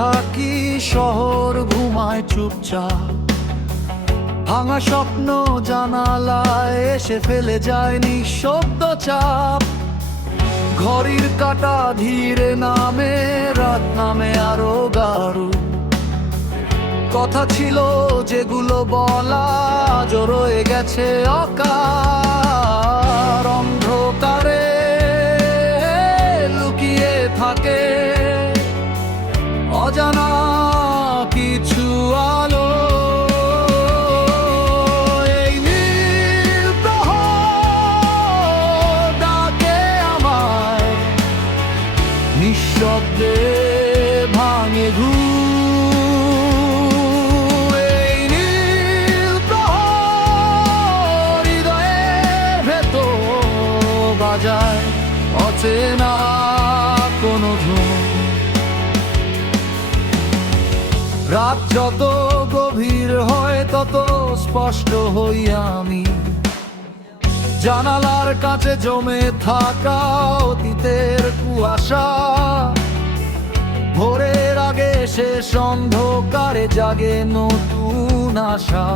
থাকি, শহর ঘুমায় চুপচাপ। ভাঙা স্বপ্ন জানালায় এসে ফেলে যায় নিঃশব্দ চাপ। ঘড়ির কাঁটা ধীরে নামে, রাত নামে আরো গাঢ়। কথা ছিল যেগুলো বলা আজ রয়ে গেছে অকার। অন্ধকারে লুকিয়ে থাকে অজানা কিছু আলো। এই নীল প্রহর ডাকে আমায়, নিঃশব্দে ভাঙে ঘুম। এই নীল প্রহর হৃদয়ের ভেতর বাজায় অচেনা কোনো ধুম। রাত যত গভীর হয় তত স্পষ্ট হই আমি, জানালার কাছে জমে থাকা অতীতের কুয়াশা। ভোরের আগে শেষ অন্ধকারে জাগে নতুন আশা।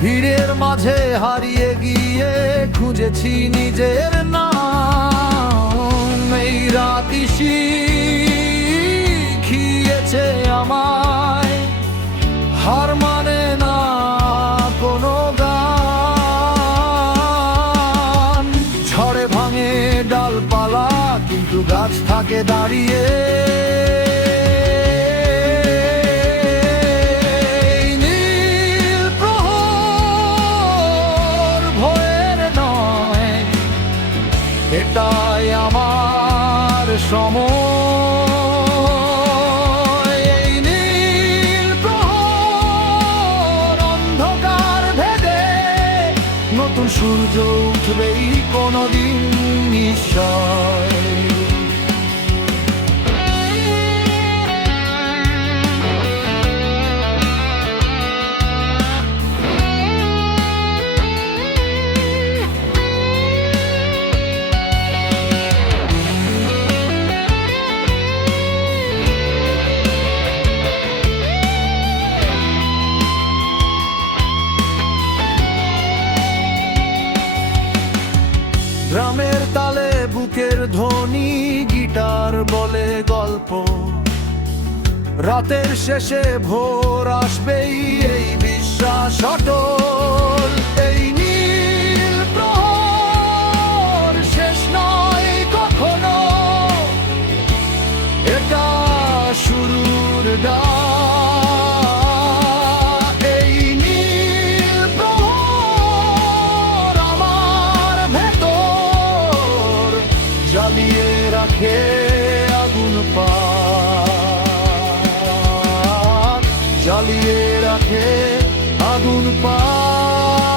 ভিড়ের মাঝে হারিয়ে গিয়ে খুঁজেছি নিজের নাম। এই রাতই শিখিয়েছে আমায়, হার মানে না কোনো গান। ঝড়ে ভাঙে ডালপালা কিন্তু গাছ থাকে দাঁড়িয়ে। এই নীল প্রহর ভয়ের নয়, এটাই আমার সময়। এই নীল প্রহর অন্ধকার ভেদে নতুন সূর্য উঠবেই কোনদিন নিশ্চয়। গ্রামের তালে বুকের ধ্বনি, গিটার বলে গল্প। রাতের শেষে ভোর আসবেই এই বিশ্বাস অটল। এই নীল প্রহর শেষ নয় কখনো, এটা শুরুর ডাক। এই নীল প্রহর আমার ভেতর জ্বালিয়ে রাখে আগুন পাত, জ্বালিয়ে রাখে আগুন পাত।